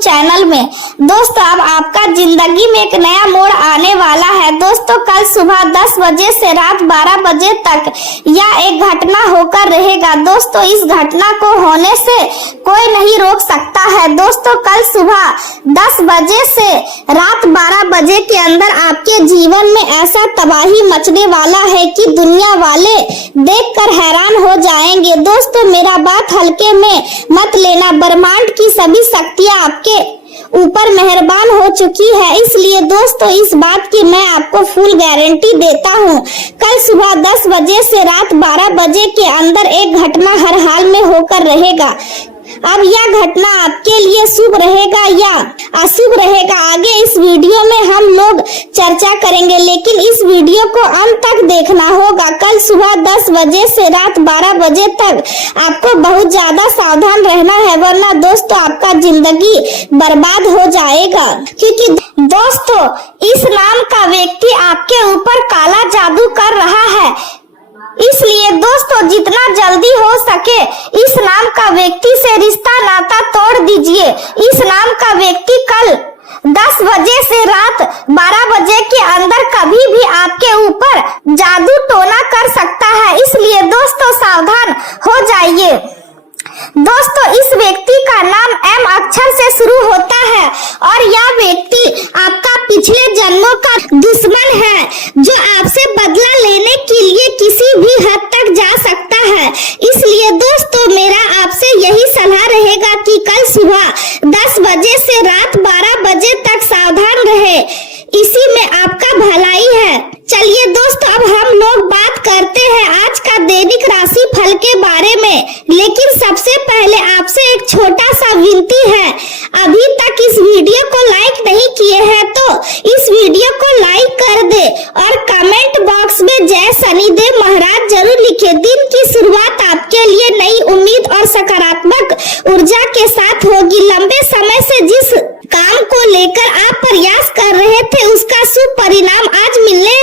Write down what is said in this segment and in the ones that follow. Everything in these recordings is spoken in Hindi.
चैनल में। दोस्तों अब आपका जिंदगी में एक नया मोड़ आने वाला है। दोस्तों कल सुबह 10 बजे से रात 12 बजे तक यह एक घटना होकर रहेगा। दोस्तों इस घटना को होने से कोई नहीं रोक सकता है। दोस्तों कल सुबह 10 बजे से रात 12 बजे के अंदर आपके जीवन में ऐसा तबाही मचने वाला है कि दुनिया वाले देखकर हैरान हो जाएंगे। दोस्तों मेरा बात हल्के में मत लेना, ब्रह्मांड की सभी शक्तियां आपके ऊपर मेहरबान हो चुकी है, इसलिए दोस्तों इस बात की मैं आपको फुल गारंटी देता हूँ। कल सुबह 10 बजे से रात 12 बजे के अंदर एक घटना हर हाल में होकर रहेगा। अब यह घटना आपके लिए शुभ रहेगा या अशुभ रहेगा, आगे इस वीडियो में हम लोग चर्चा करेंगे, लेकिन इस वीडियो को अंत तक देखना होगा। कल सुबह 10 बजे से रात 12 बजे तक आपको बहुत ज्यादा सावधान रहना है, वरना दोस्तों आपका जिंदगी बर्बाद हो जाएगा। क्योंकि दोस्तों इस नाम का व्यक्ति आपके ऊपर काला जादू कर रहा है, इसलिए दोस्तों जितना जल्दी हो सके इस नाम का व्यक्ति से रिश्ता नाता तोड़ दीजिए। इस नाम का व्यक्ति कल 10 बजे से रात 12 बजे के अंदर कभी भी आपके ऊपर जादू टोना कर सकता है, इसलिए दोस्तों सावधान हो जाइए। दोस्तों इस व्यक्ति का नाम एम अक्षर से शुरू होता है और यह व्यक्ति आपका पिछले जन्मों का दुश्मन है, जो आपसे बदला लेने के लिए किसी भी हद तक जा सकता है। इसलिए दोस्तों मेरा आपसे यही सलाह रहेगा कि कल सुबह 10 बजे से रात 12 बजे तक सावधान रहे, इसी में आपका भलाई है। चलिए दोस्तों अब हम लोग बात करते हैं आज का दैनिक राशि फल के बारे में, लेकिन सबसे पहले आपसे एक छोटा सा विनती है, अभी तक इस वीडियो को लाइक नहीं किए हैं तो इस वीडियो को लाइक कर दे और कमेंट बॉक्स में जय शनिदेव महाराज जरूर लिखे। दिन की शुरुआत आपके लिए नई उम्मीद और सकारात्मक ऊर्जा के साथ होगी। लंबे समय से जिस काम को लेकर आप प्रयास कर रहे थे उसका शुभ परिणाम आज मिलने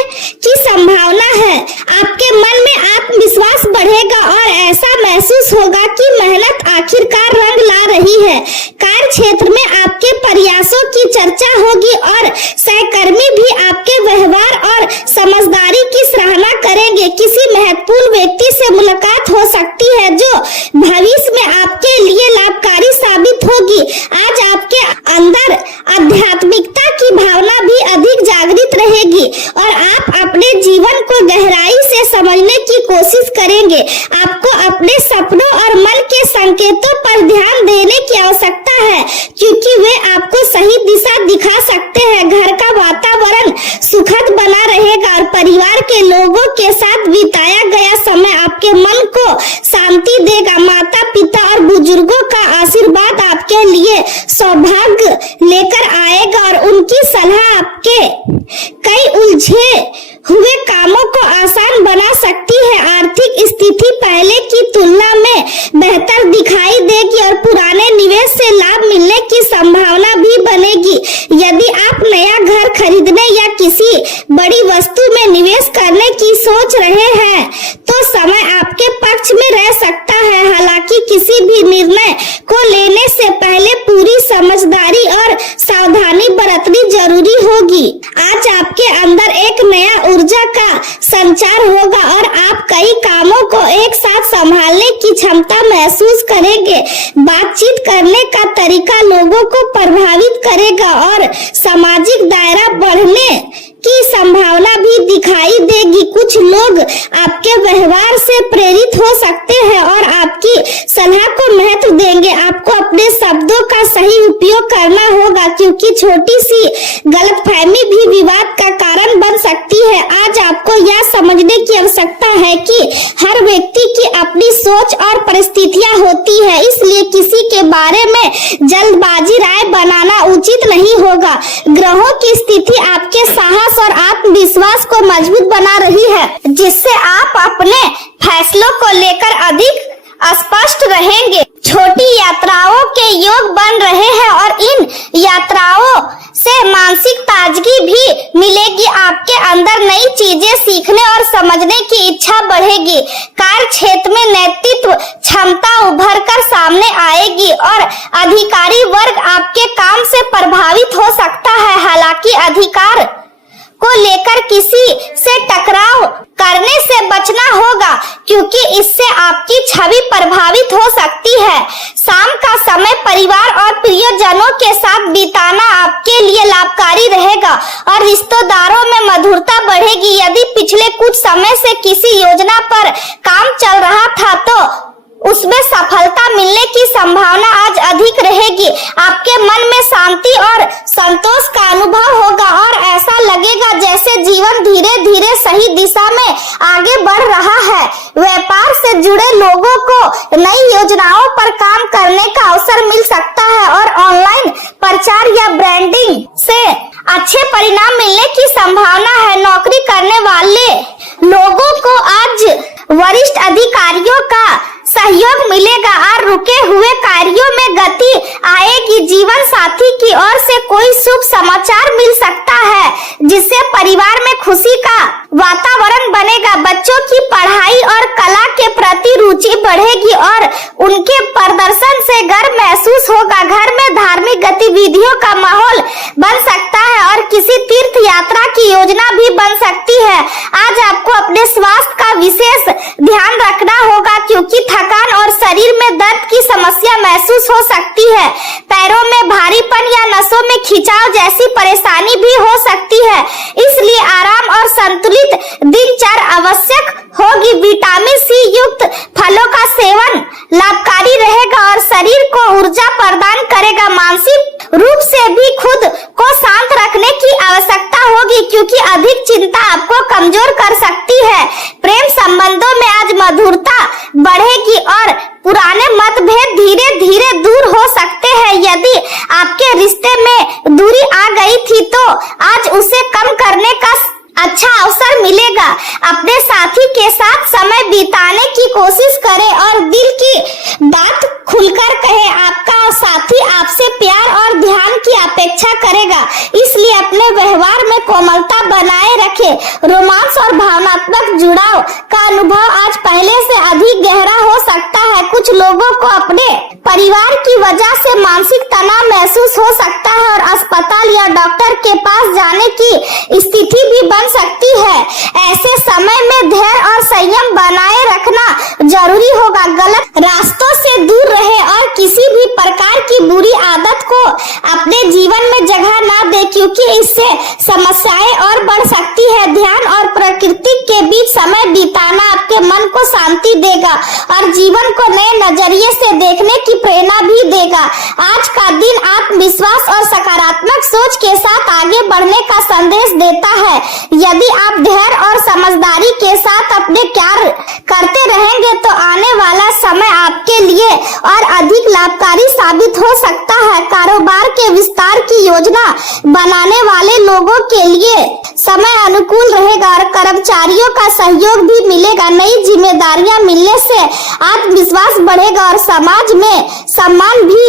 की संभावना है। आपके मन में आत्मविश्वास बढ़ेगा और ऐसा महसूस होगा कि मेहनत आखिरकार रंग ला रही है। कार्य क्षेत्र में आपके प्रयासों की चर्चा होगी और सहकर्मी भी आपके व्यवहार और समझदारी की सराहना करेंगे। किसी महत्वपूर्ण व्यक्ति से मुलाकात हो सकती है जो भविष्य में आपके लिए लाभकारी साबित होगी। आज आपके अंदर आध्यात्मिकता की भावना भी अधिक जागृत रहेगी और आप अपने जीवन को गहराई से समझने की कोशिश करेंगे। आपको अपने सपनों और मन के संकेतों पर ध्यान देने की आवश्यकता है, क्योंकि वे आपको सही दिशा दिखा सकते हैं। घर का वातावरण सुखद बना रहेगा और परिवार के लोगों के साथ बिताया गया समय आपके मन को शांति देगा। माता पिता और बुजुर्गों का आशीर्वाद आपके लिए सौभाग्य लेकर आएगा और उनकी सलाह आपके कई उलझे हुए कामों को आसान बना सकती है। आर्थिक स्थिति पहले की तुलना में बेहतर दिखाई देगी और पुराने निवेश से लाभ मिलने की संभावना भी बनेगी। यदि आप नया घर खरीदने या किसी बड़ी वस्तु में निवेश करने की सोच रहे हैं तो समय आपके पक्ष में रह सकता है। हालांकि किसी भी निर्णय को लेने से पहले पूरी समझदारी और सावधानी बरतनी जरूरी होगी। आज आपके अंदर एक नया ऊर्जा का संचार होगा और आप कई कामों को एक साथ संभालने की क्षमता महसूस करेंगे। बातचीत करने का तरीका लोगों को प्रभावित करेगा और सामाजिक दायरा बढ़ने की संभावना भी दिखाई देगी। कुछ लोग आपके व्यवहार से प्रेरित हो सकते हैं और आपकी सलाह को महत्व देंगे। आपको अपने शब्दों का सही उपयोग करना होगा, क्योंकि छोटी सी गलतफहमी भी विवाद का कारण बन सकती है। आज आपको यह समझने की आवश्यकता है कि हर व्यक्ति की अपनी सोच और परिस्थितियां होती है, इसलिए किसी के बारे में जल्दबाजी राय बनाना उचित नहीं होगा। ग्रहों की स्थिति आपके साहस और आत्मविश्वास को मजबूत बना रही है, जिससे आप अपने फैसलों को लेकर अधिक स्पष्ट रहेंगे। छोटी यात्राओं के योग बन रहे हैं और इन यात्राओं से मानसिक ताजगी भी मिलेगी। आपके अंदर नई चीजें सीखने और समझने की इच्छा बढ़ेगी। कार्य क्षेत्र में नेतृत्व क्षमता उभर कर सामने आएगी और अधिकारी वर्ग आपके काम से प्रभावित हो सकता है। हालांकि अधिकार को लेकर किसी से टकराव करने से बचना होगा, क्योंकि इससे आपकी छवि प्रभावित हो सकती है। शाम का समय परिवार और प्रियजनों के साथ बिताना आपके लिए लाभकारी रहेगा और रिश्तेदारों में मधुरता बढ़ेगी। यदि पिछले कुछ समय से किसी योजना पर काम चल रहा था तो उसमें सफलता मिलने की संभावना आज अधिक रहेगी। आपके मन में शांति और संतोष का अनुभव होगा और ऐसा लगेगा जैसे जीवन धीरे धीरे सही दिशा में आगे बढ़ रहा है। व्यापार से जुड़े लोगों को नई योजनाओं पर काम करने का अवसर मिल सकता है और ऑनलाइन प्रचार या ब्रांडिंग से अच्छे परिणाम मिलने की संभावना है। नौकरी करने वाले लोगों को आज वरिष्ठ अधिकारियों का सहयोग मिलेगा और रुके हुए कार्यों में गति आएगी। जीवन साथी की ओर से कोई शुभ समाचार मिल सकता है जिससे परिवार में खुशी का वातावरण बनेगा। बच्चों की पढ़ाई और कला के प्रति रुचि बढ़ेगी और उनके प्रदर्शन से गर्व महसूस होगा। घर में धार्मिक गतिविधियों का माहौल बन सकता है और किसी तीर्थ यात्रा की योजना भी बन सकती है। आज आपको अपने स्वास्थ्य का विशेष ध्यान रखना होगा, क्योंकि थकान और शरीर में दर्द की समस्या महसूस हो सकती है। पैरों में भारीपन या नसों में खिंचाव जैसी परेशानी भी हो सकती है, इसलिए आराम और संतुलित दिनचर्या आवश्यक होगी। विटामिन सी युक्त फलों का सेवन लाभकारी रहेगा और शरीर को ऊर्जा प्रदान करेगा। मानसिक रूप से भी खुद को शांत रखने की आवश्यकता होगी, क्योंकि अधिक चिंता आपको कमजोर कर सकती है। प्रेम संबंधों में आज मधुरता बढ़ेगी और पुराने मतभेद धीरे धीरे दूर हो सकते हैं। यदि आपके रिश्ते में दूरी आ गई थी तो आज उसे कम करने का अच्छा अवसर मिलेगा। अपने साथी के साथ समय बिताने की कोशिश करें और दिल की बात खुलकर कहें। आपका साथी आपसे प्यार और ध्यान की अपेक्षा करेगा, इसलिए अपने व्यवहार में कोमलता बनाए रखें। रोमांस और भावनात्मक जुड़ाव का अनुभव आज पहले से अधिक गहरा हो सकता है। कुछ लोगों को अपने परिवार की वजह से मानसिक तनाव महसूस हो सकता है और अस्पताल या डॉक्टर के पास जाने की स्थिति भी बन सकती है। ऐसे समय में धैर्य और संयम बनाए रखना जरूरी होगा। गलत रास्तों से दूर रहे और किसी भी प्रकार की बुरी आदत को अपने जीवन में जगह ना दे, क्योंकि इससे समस्याएं और बढ़ सकती है। ध्यान और प्रकृति के बीच समय बिताना आपके मन को शांति देगा और जीवन को नए नजरिए से देखने की प्रेरणा भी देगा। आज का दिन आत्मविश्वास और सकारात्मक सोच के साथ आगे बढ़ने का संदेश देता है। यदि आप धैर्य और समझदारी के साथ अपने कार्य करते रहेंगे तो आने वाला समय आपके लिए और अधिक लाभकारी साबित हो सकता है। कारोबार के विस्तार की योजना बनाने वाले लोगों के लिए समय अनुकूल रहेगा और कर्मचारियों का सहयोग भी मिलेगा। नई जिम्मेदारियां मिलने से आत्मविश्वास बढ़ेगा और समाज में सम्मान भी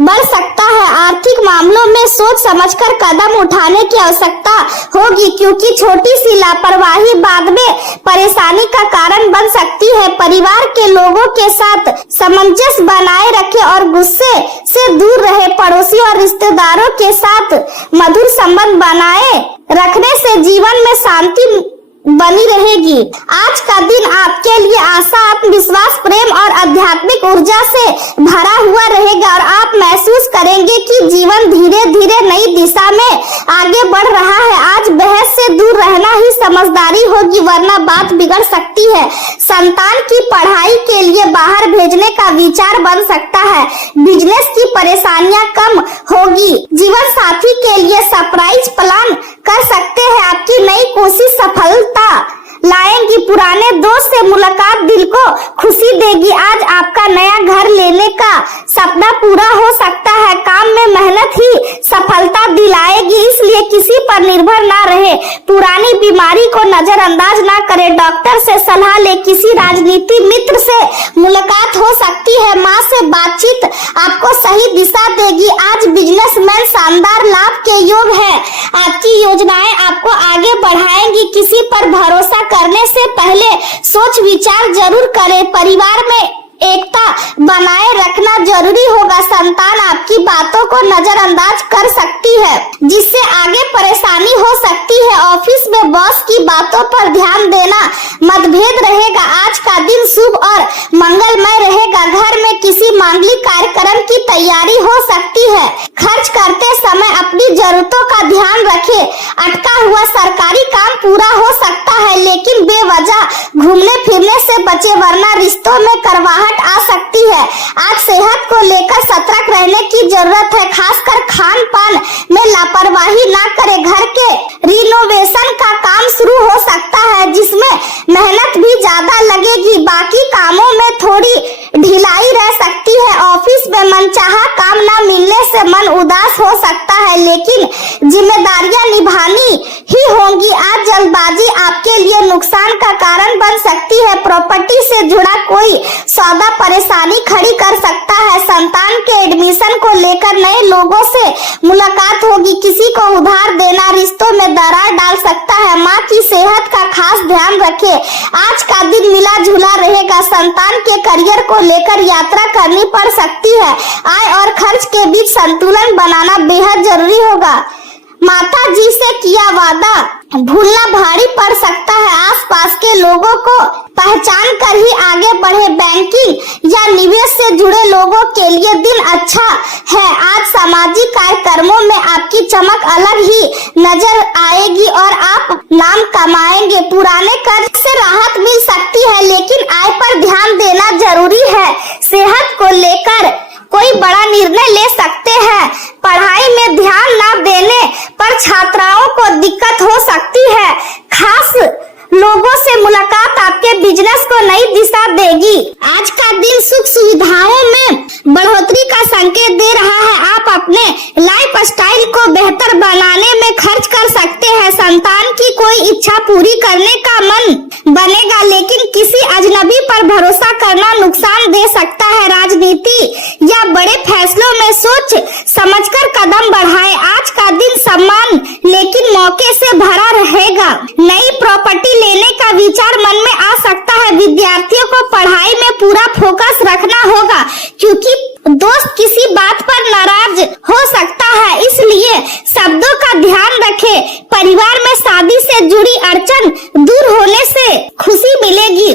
बढ़ सकता है। आर्थिक मामलों में सोच समझकर कदम उठाने की आवश्यकता होगी, क्योंकि छोटी सी लापरवाही बाद में परेशानी का कारण बन सकती है। परिवार के लोगों के साथ सामंजस्य बनाए रखें और गुस्से से दूर रहे। पड़ोसी और रिश्तेदारों के साथ मधुर संबंध बनाए रखने से जीवन में शांति बनी रहेगी। आज का दिन आपके लिए आशा, आत्मविश्वास, प्रेम और आध्यात्मिक ऊर्जा से भरा हुआ रहेगा और आप महसूस करेंगे कि जीवन धीरे धीरे नई दिशा में आगे बढ़ रहा है। आज बहस से दूर रहना ही समझदारी होगी, वरना बात बिगड़ सकती है। संतान की पढ़ाई के लिए बाहर भेजने का विचार बन सकता है। बिजनेस की परेशानियां कम होगी। जीवन साथी के लिए सरप्राइज प्लान कर सकते हैं। आपकी नई कोशिश सफलता लाएंगी। पुराने दोस्त से मुलाकात दिल को खुशी देगी। आज आपका नया घर लेने का सपना पूरा हो सकता है। काम में मेहनत ही सफलता दिलाएगी, इसलिए किसी पर निर्भर ना रहे। पुरानी बीमारी को नजरअंदाज ना करें। डॉक्टर से सलाह ले। किसी राजनीति मित्र से मुलाकात हो सकती है। माँ से बातचीत आपको सही दिशा देगी। आज बिजनेसमैन शानदार लाभ के योग है। आपकी योजनाएं आपको आगे बढ़ाएंगी। किसी पर भरोसा करने से पहले सोच विचार जरूर करें। परिवार में एकता बनाए रखना जरूरी होगा। संतान आपकी बातों को नजरअंदाज कर सकती है, जिससे आगे परेशानी हो सकती है। ऑफिस में बॉस की बातों पर ध्यान देना। मतभेद रहेगा। आज का दिन शुभ और मंगलमय रहेगा। घर में किसी मांगलिक कार्यक्रम की तैयारी हो सकती है। खर्च करते समय अपनी जरूरतों का ध्यान रखें। अटका हुआ सरकारी काम पूरा हो सकता है, लेकिन बेवजह घूमने फिरने से बचे, वरना रिश्तों में करवाहट आ सकती है। आज सेहत को लेकर सतर्क रहने की जरूरत है, खासकर खान पान में लापरवाही ना करें। घर के रिनोवेशन का काम शुरू हो सकता है, जिसमें मेहनत भी ज्यादा लगेगी। बाकी कामों में थोड़ी ढिलाई रह सकती है। ऑफिस में मनचाहा काम न मिलने से मन उदास हो सकता है, लेकिन जिम्मेदारियां निभानी ही होंगी। आज जल्दबाजी आपके लिए नुकसान का कारण बन सकती है। प्रॉपर्टी से जुड़ा कोई सौदा परेशानी खड़ी कर सकता है। संतान के एडमिशन को लेकर नए लोगों से मुलाकात होगी। किसी को उधार देना रिश्तों में दरार डाल सकता है। माँ की सेहत का खास ध्यान रखें। आज का दिन मिला जुला रहेगा। संतान के करियर को लेकर यात्रा करनी पड़ सकती है। आय और खर्च के बीच संतुलन बनाना बेहद जरूरी होगा। माता जी से किया वादा भूलना भारी पड़ सकता है। आसपास के लोगों को पहचान कर ही आगे बढ़े। बैंकिंग या निवेश से जुड़े लोगों के लिए दिन अच्छा है। आज सामाजिक कार्यक्रमों में आपकी चमक अलग ही नजर आएगी और आप नाम कमाएंगे। पुराने कर्ज से राहत मिल सकती है, लेकिन आय पर ध्यान देना जरूरी है। सेहत को लेकर कोई बड़ा निर्णय ले सकते हैं। पढ़ाई में ध्यान न देने पर छात्राओं को दिक्कत हो सकती है। खास लोगों से मुलाकात आपके बिजनेस को नई दिशा देगी। आज का दिन सुख सुविधाओं में बढ़ोतरी का संकेत दे रहा है। आप अपने लाइफ स्टाइल को बेहतर बनाने में खर्च कर सकते हैं। संतान की कोई इच्छा पूरी करने का मन बनेगा, लेकिन किसी अजनबी पर भरोसा करना नुकसान दे सकता है। राजनीति या बड़े फैसलों में सोच समझकर कदम बढ़ाएं। आज का दिन सम्मान लेकिन मौके से भरा रहेगा। नई प्रॉपर्टी लेने का विचार मन में आ सकता है। विद्यार्थियों को पढ़ाई में पूरा फोकस रखना होगा, क्योंकि दोस्त किसी बात पर नाराज हो सकता है, इसलिए शब्दों का ध्यान रखें। परिवार में शादी से जुड़ी अड़चन दूर होने से खुशी मिलेगी।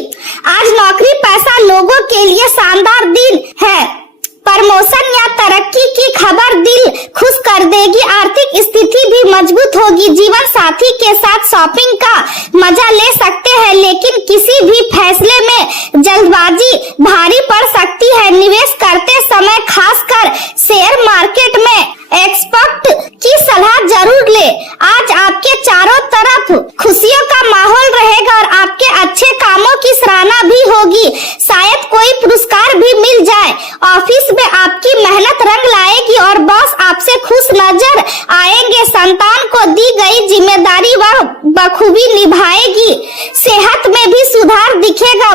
आज नौकरी पैसा लोगों के लिए शानदार दिन है। प्रमोशन या तरक्की की खबर दिल खुश कर देगी। आर्थिक स्थिति भी मजबूत होगी। जीवन साथी के साथ शॉपिंग का मजा ले सकते हैं, लेकिन किसी भी फैसले में जल्दबाजी भारी पड़ सकती है। निवेश करते समय खासकर शेयर मार्केट में एक्सपर्ट की सलाह जरूर ले। आज आपके चारों तरफ खुशियों का माहौल रहेगा और आपके अच्छे कामों की सराहना भी होगी। शायद कोई पुरस्कार भी मिल जाए। ऑफिस में आपकी मेहनत रंग लाएगी और बॉस आपसे खुश नजर आएंगे। संतान को दी गई जिम्मेदारी वह बखूबी निभाएगी। सेहत में भी सुधार दिखेगा।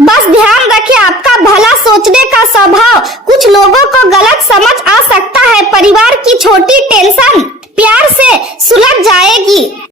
बस ध्यान रखें, आपका भला सोचने का स्वभाव कुछ लोगों को गलत समझ आ सकता है। परिवार की छोटी टेंशन प्यार से सुलझ जाएगी।